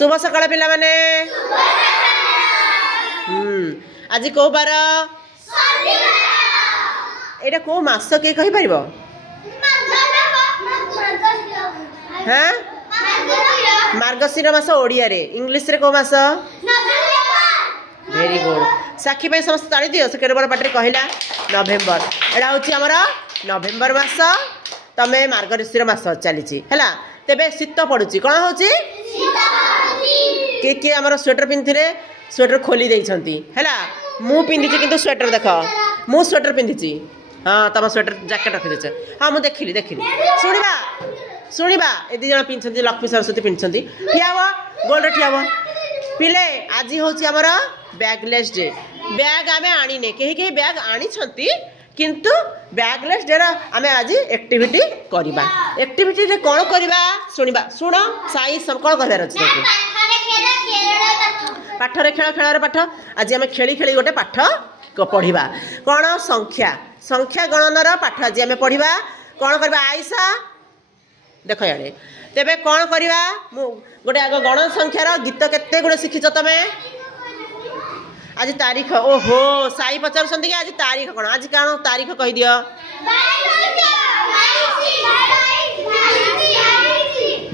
शुभ सकाळ पिला माने आज को बार एटा को मास के कहि परिबो हाँ मार्गशीर मास ओडिया रे इंग्लिश रे को मास वेरी गुड साक्षी पे समस्त ताली दियो से केडे बड़ पाटे कहला नवेम्बर एटा होची हमरा नवेम्बर मास तमे मार्गशीर मास चली हैला तेबे शीत पड़ुची कोन होची के हमर स्वेटर पिंथिरे स्वेटर खोली देइछंती हैला मु पिंधिची किंतु स्वेटर देख मु स्वेटर पिंधिची हाँ तम स्वेटर जैकेट रखी देछ हाँ मुझे देखिली शुणा शुणा ए दी जन पिंधि लक्ष्मी सरस्वती पिंधि ठिया गोल्ड ठिया पिले आज हूँ आमर बैगलेस डे बैग आम आनीने कहीं बैग आनी किंतु बैगलेस डे आम आज एक्टिविटी करवा एक्टिविटी रे कौन करवा शुणा शुण साई कौन कहबार अच्छे पाठ रे खेल खेल पाठ आज आम खेली खेली गोटे पाठ पढ़ा कौन संख्या संख्या गणनार पाठ आज आम पढ़ा कौन करवा आयसा देख यारे तेबे कौन करवा गोटे आग गण संख्यार गीत केते गुड़े शिखिच तमे आज तारीख ओहो साई पचार कि आज तारीख कौन आज कौन तारीख कही दियो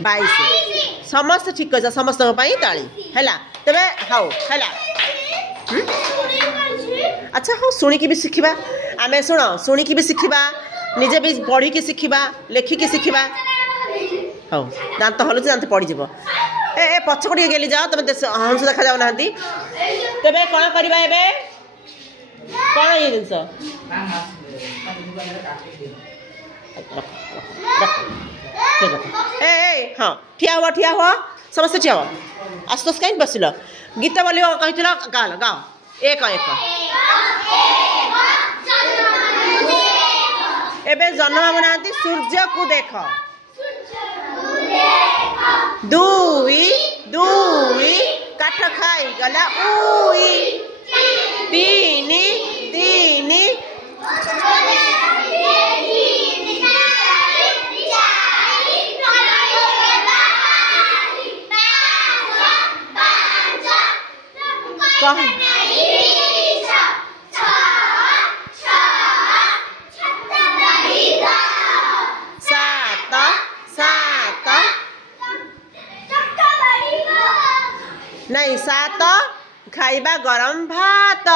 22 समस्त ठीक कह समस्त ताली है तेरे हाउ है अच्छा हाँ शुणिकी भी शिखा आम शुण शुणिकी भी शिखा निजे भी पढ़ी की शिखा लेखिकी शिखा हाँ दांत हलुची दांत पड़ज ए पछक टे गेली जाओ तुम हंस देखा जाऊ ना तेरे कौन करवा कौन ये जिनस ए हाँ ठिया हुआ समस्त ठिया हुआ आस्तोष कहीं बसिल गीत बोल कही गाल गाओ एक एक एबे जन्म माना सूर्य को देख दुई दुई काठ खाई गला उई तीन तीन नहीं सात खाइबा गरम भात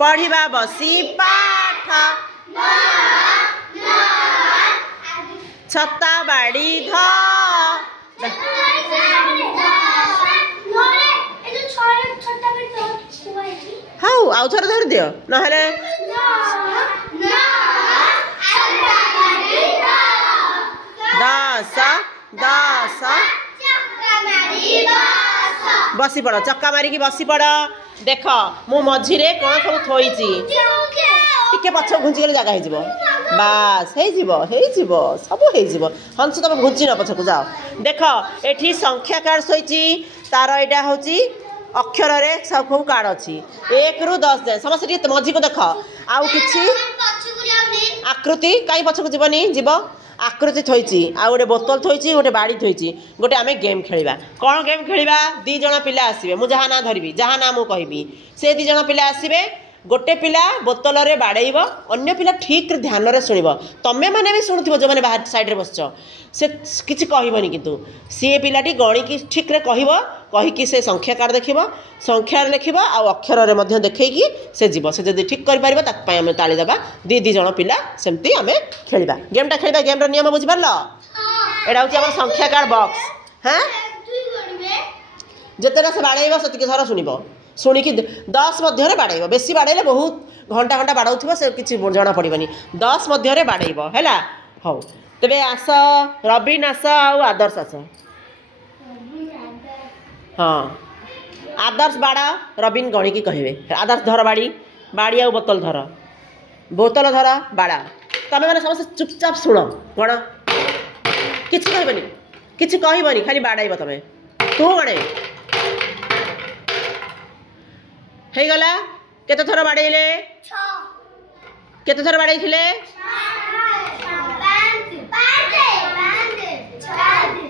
पढ़िबा बसी पाठ छत्ता बाड़ी ध हाँ आउ थोड़े धर दियो नहले दस दस बसी पड़ चक्का मारिकी बसी पड़ देख मु मझिरे कौन सब थोई टिके पछ घुंचीगले जगह हो बास हो सब हो हंस तुम घुंची न पछक जाओ देख एठी संख्या कार्ड शोची तार यहाँ हूँ अक्षर रे सब खूब कार्ड अच्छी 1 ରୁ 10 जाए समस्त मझी को देख आउ कि आकृति कहीं पछक जीवनी जीव आकृति थोची आ गोटे बोतल थोची गोटे बाड़ी थोची गोटे आम गेम खेलिबा कौन गेम खेलिबा 2 जण पिला आसीबे मु जहाँ ना धरबी जहाँ ना मु कहबी से 2 जण पिला आसीबे गोटे पिला बोतल रे बाड़ेब अन्य पिला ठीक ध्यान रे शुणव तमें मैंने भी शुणुव जो मैंने बाहर साइड रे बसच से किसी कहबनी किंतु सी पिलाटी गणिकी ठीक रे कहीकि से संख्या कार्ड देख संख्या लिखब आ अक्षर रे मध्य देखैकी से जीव से जब ठीक कर आम ताली देवा 2 जण पिला सेमती आम खेलिबा गेमटा खेलिबा गेम नियम बुझिपारल एटा हूँ आम संख्या कार्ड बॉक्स हाँ जितेटा से बाड़ेब से थर शुणव शुणिकी 10 मध्य बाड़ेब बेसी बाड़े बहुत घंटा घंटा बाड़ाऊ से किसी जना पड़ोनी 10 मध्य बाड़ेब है हौ तेरे आस रवीन आस आदर्श आस हाँ आदर्श बाड़ा रवीन गणिकी कहे आदर्श धर बाड़ी बाड़ी आ बोतल धर बाड़ा तमें मैंने समस्त चुपचाप शुण कौन किसी कहबनी किसी कहबनी खाली बाड़ाइब तमें तू गणे गला केते थर बाड़ेले केते थर बाड़े थिले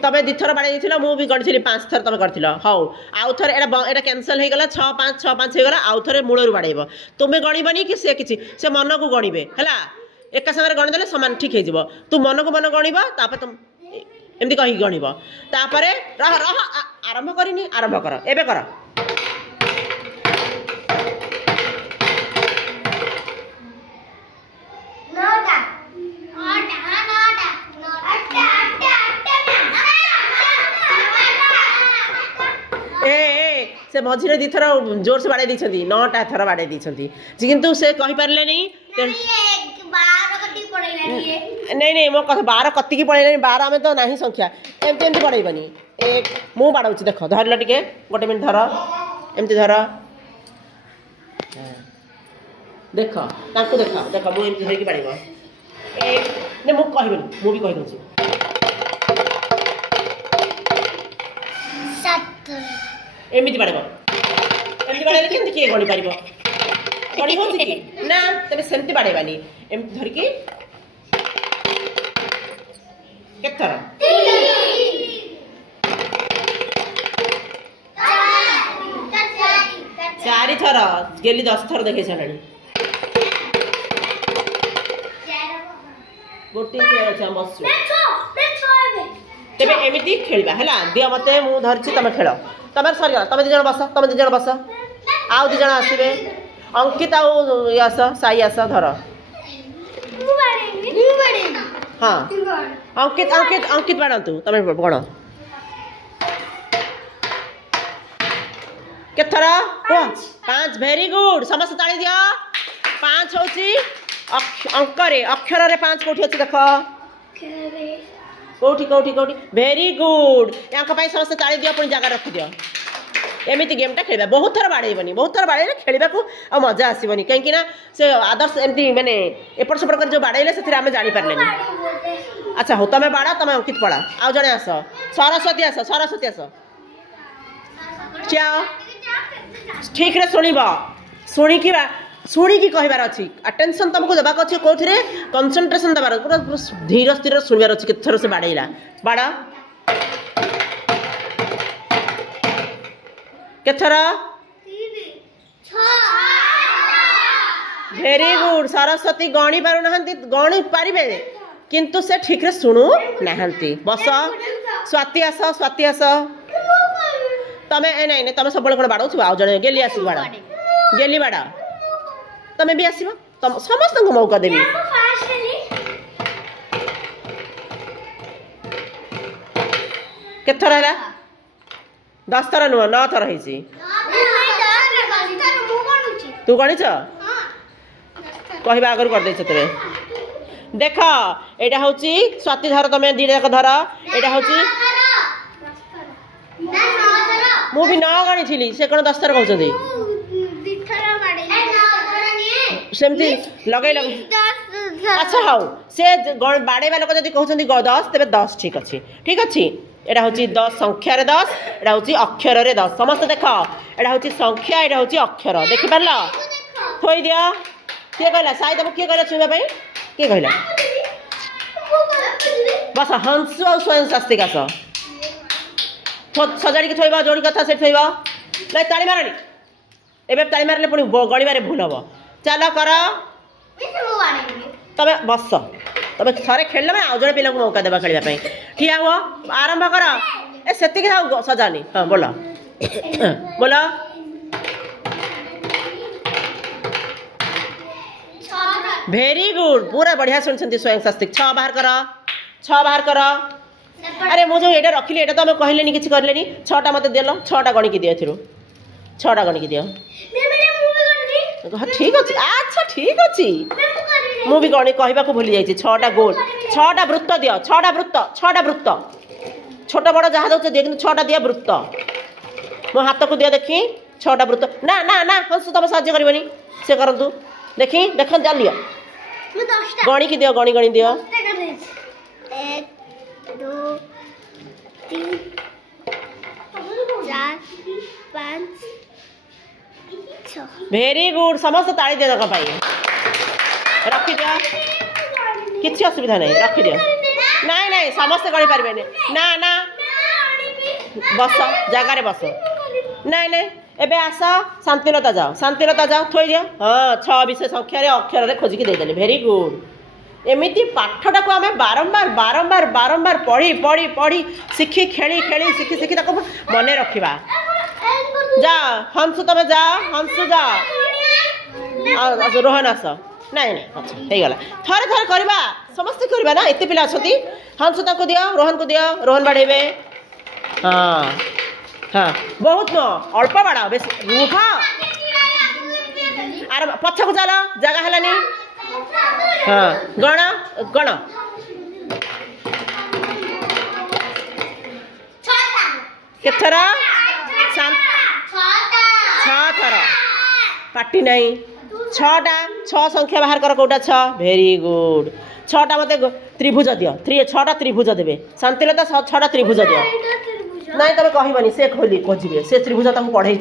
तबे दिथर बाड़े दिथिलो मु भी गणिथिली 5 थर तबे करथिलो हौ आउ थर एटा कैंसिल हे गला 6 5 6 5 हे गला आउ थरे मूळरु बाड़ेबो तुमे गणिबनी कि से किछि से मन को गणिबे हला एका संगे गणि देले समान ठीक हे जिवो तू मन को मन गणिबो तापर तुम एमती कहि गणिबो तापर रह रह आरंभ करिनी आरंभ कर एबे कर से मझे दी थर जोर से बाड़े दी 9टा थर बाड़े दी किंतु से कहि पारले नहीं नहीं नहीं मो कथा 12 कत्ती की पड़े 12 में तो नहीं संख्या एमती एमती पड़ेबनी एक मु बाड़ाउची देख धरल टिके गोटे मिनिट धर एमती धर देख तांको देख देख मु एमती धर की बाड़ेबो एक ने मु कहबनी मु भी कहि दउची 7 एमती बाड़ेबो एमती बाड़ेले केमती के गणी पारिबो गणी होची कि ना तबे सेमती बाड़ेबानी एमती धर की केथर 4 थर गेली 10 थर देखे छलानी गोटे चेयर छ बसु तेबे एमिति खेलबा हला दियो मते मु धरछि तमे खेल तमे सरी तमे दी जण बस आउ दी जण आसीबे अंकित आउ यास साई आस धर हां अंकित अंकित अंकित बाडंतु तमे गण केथर 5 वेरी गुड समस्त ताली दियो 5 होची अंक रे अक्षर रे 5 कोठी अछि देख कोठी कोठी कोठी वेरी गुड यांक पई समस्त ताली दियो अपन जगह रख दियो एमिति गेम टा खेलबा बहुत थर बाड़ेबनी बहुत थर बाड़ेले खेलबा को आ मजा आसीबनी काहे कि ना से आदर्श एमती माने एपट सेपट कर जो बाड़ेले सेतिर हमें जानि पारलेनी अच्छा हो तमे बाड़ा तमे अंकित पड़ा आ जणे आस सरस्वती आस क्या ठीक रे सुनिबा शुणी की कहबार अच्छी अटेंशन तुमको देवाक अच्छे कौन कंसंट्रेशन देवार पूरा धीर स्थिर शुणवार अच्छी केथर से बाड़ेला बाड़ा केथर वेरी गुड सरस्वती गणी पारु नहंती गणी पारिबे किंतु से ठीक रे सुनु नहंती बस स्वाति आस तमे ए नहीं तमे सब कोन बाड़ौ आउ जणे गेली आसी बाड़ा गेली बाड़ा तमे भी आसीबा तम समस्त को मौका देबी केथर हला 10 थर नुह 9 थर हिची तू गणिछ कहबा आगर कर दै छतरे देख एटा होची स्वाति धर तमे दी जाक धर एटा होची मु भी 9 गणी थिली से कोन 10 थर कहउछथि सेमती लगे अच्छा हाउ से बाड़ेबा लोक जदि कहउछथि 10 तबे 10 ठीक अछि एटा होची 10 संख्या रे 10 एटा होची अक्षर रे 10 समस्त देख एटा होची संख्या एटा होची अक्षर देखि परला थोई दिया के कहला साई तब के कहला छुबा पई के कहला बस हंसु और स्वयं शास्त्री का सजाड़ी के थोइबा जोड़ी कथा से थोइबा नहीं ताली मारनी एबे ताली मारले पुनी गणिबारे भूल हबो चलो कर तबे बस तबे थरे खेलले आ जणे पिला को मौका देबा खेलिबा पई ठिया हुआ आरंभ कर ए सेति के थाउ सजानी हां बोला बोला वेरी गुड पूरा बढ़िया सुनछंती स्वयं शास्त्री 6 बाहर कर अरे मो जो एटा रखिली एटा तो हम कहलेनी किछ करलेनी 6टा मते देलो 6टा गणी की दियो थिरु 6टा गणी की दियो ठीक अच्छी अच्छा ठीक अच्छी मु भी गणी कहबा को भूली जाइछि 6टा गोल 6टा वृत्त दियो 6टा वृत्त छोट बड़ जहा दउछ दियो किंतु 6टा दिया वृत्त मो हाथ को दियो देखी 6टा वृत्त ना ना ना हंस तब साहाय्य करबनी से करंतु देखी देख जालियो गणी की दियो गणी दियो 1 2 3 4 5 6 वेरी गुड समस्त ताली दे दक पाई रखिदियो किसी असुविधा नहीं रखिदियो नाई नाई समस्ते गढ़ी पारे ना ना बस जगार बस नाई नाई एबे आस शांतिलता जाओ थोई दियो हाँ 6 विषय संख्यार अक्षर खोजिकी देदेली भेरी गुड एमती पाठटा को आम बारंबार बारंबार बारंबार पढ़ी पढ़ी पढ़ी शिखी खेली खेली शिखी शिखी मन रखा जा हंसु तुम जा हंसु जा रोहन आस नाई नाई अच्छा हो गला थरे थरे करवा समस्ते करवा ना एत पिला अच्छी हंसु ताको दियो रोहन बाड़े हाँ हाँ बहुत नुह अल्प बाड़ बेस रुह आर पछ को चल जगह है हाँ गण गण केथर 6 थर पाटी नहीं 6टा 6 संख्या बाहर कर कौटा 6 भेरी गुड 6टा मत त्रिभुज दियो 6टा त्रिभुज देवे शांतिलता 6टा त्रिभुज दियो नहीं तुम कहबनी से खोली खोजे से त्रिभुज तुमको पढ़े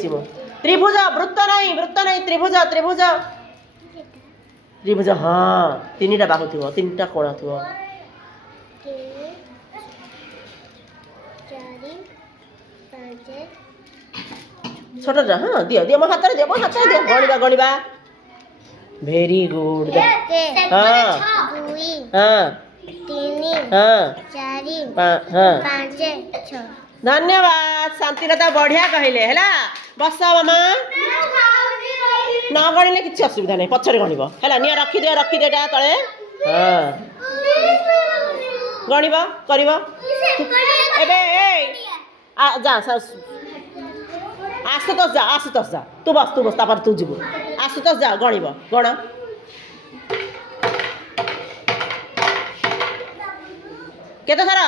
त्रिभुज वृत्त नहीं त्रिभुज त्रिभुज त्रिभुज हाँ 3टा बाहु थी 3टा कोण थी छोटा हाँ दियो दियो मो हाथ दियो गणिबा गणिबा भेरी गुड हाँ हाँ 3 हाँ 4 हाँ 5 6 धन्यवाद शांतिलता बढ़िया कहले है बस मामा न गणिले किसी असुविधा नहीं पछरे गणिब है निया रखिदे तले हाँ गणिब कर आशुतोष जा तू बस तापर तू जीव आशुतोष जा गणिब गण केते थर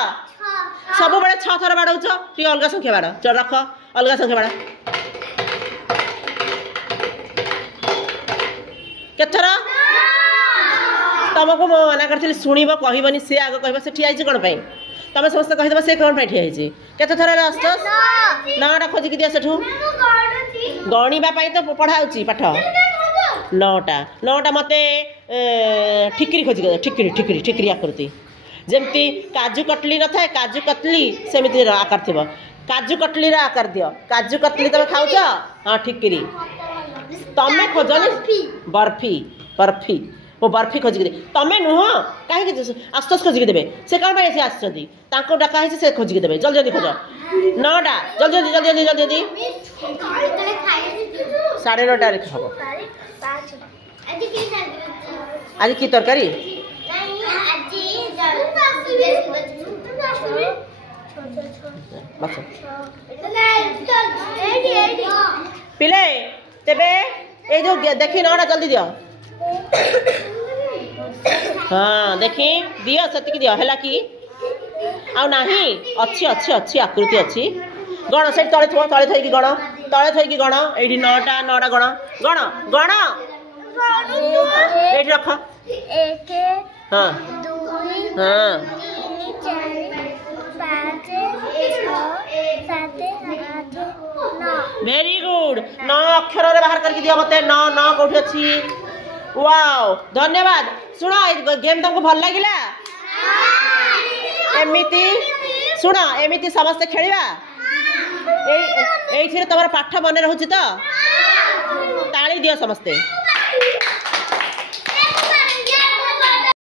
सब बड़े 6 थर बाड़ौच तु अलग संख्या बाड़ चल रख अलग संख्या बाड़ केथर तुमको मो मना करी शुणव कहबनी सी आग कह से ठिया कौन पाई तुम समस्त कहीदेव से कौन पाई ठिया केते थर आसतोष 9टा खोजिकी दिया सेठू गणिबा तो पढ़ाऊँ पाठ 9टा मत ठिकरी खोजिक ठिकरी ठिकरी आकृति जमती काजू कटली न था काजू कतली सेमती आकार थी काजू कटली आकार दियो काजू कतली तुम खाऊच हाँ ठिकरी तमें खोजनी बर्फी बर्फी वो बर्फी खोजिक तमें नुह कहीं आशुतोष खोजिक देवे से कौन पाई आसो डाका से खोजिक देवे जल्दी जल्दी खोज 9टा जल्दी जल्दी जल्दी जल्दी जल्दी 9:30 हम आज की तरकारी पिले तेबे ए जो देखी 9टा जल्दी दियो हाँ देखी दियो से दियो है कि आउ नहीं अच्छी अच्छी अच्छी आकृति अच्छी गण से तले तले थी गण तले थी गण ये 9टा गण गण गण ये रख 1 हाँ 2 हाँ 3 4 5 6 7 8 9 वेरी गुड 9 अक्षर रे बाहर करके दिया मते 9 कोठी अच्छी वाओ धन्यवाद सुनो गेम तुमको भल लगिला एमिति सुनो एमिति समस्त खेलिबा ए तुम पाठ मन रहउछि तो ताली दियो समस्ते।